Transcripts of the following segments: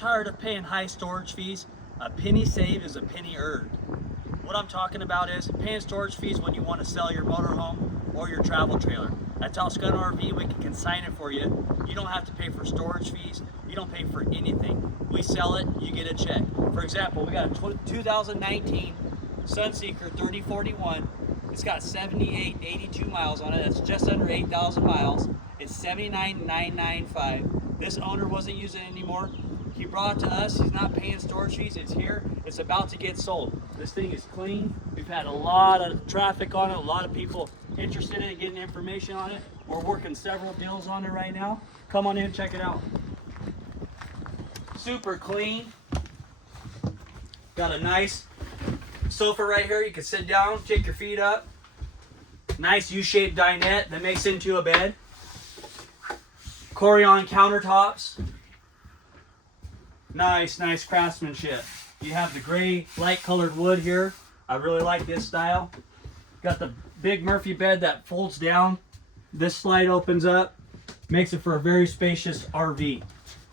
tired of paying high storage fees, a penny saved is a penny earned. What I'm talking about is paying storage fees when you want to sell your motorhome or your travel trailer. At Toscano RV, we can consign it for you. You don't have to pay for storage fees. You don't pay for anything. We sell it, you get a check. For example, we got a 2019 Sunseeker 3041. It's got 7882 miles on it. That's just under 8,000 miles. It's $79,995. This owner wasn't using it anymore. He brought it to us. He's not paying storage fees. It's here. It's about to get sold. This thing is clean. We've had a lot of traffic on it. A lot of people interested in it, getting information on it. We're working several deals on it right now. Come on in, check it out. Super clean. Got a nice sofa right here. You can sit down, take your feet up. Nice U-shaped dinette that makes into a bed. Corian countertops. Nice craftsmanship. You have the gray light colored wood here. I really like this style. Got the big Murphy bed that folds down. This slide opens up. Makes it for a very spacious RV.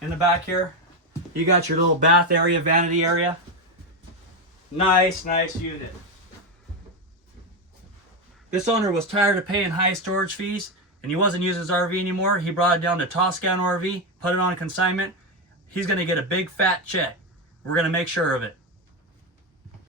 In the back here, you got your little bath area, vanity area. Nice unit. This owner was tired of paying high storage fees and he wasn't using his RV anymore. He brought it down to Toscano RV, put it on consignment. He's gonna get a big fat check. We're gonna make sure of it.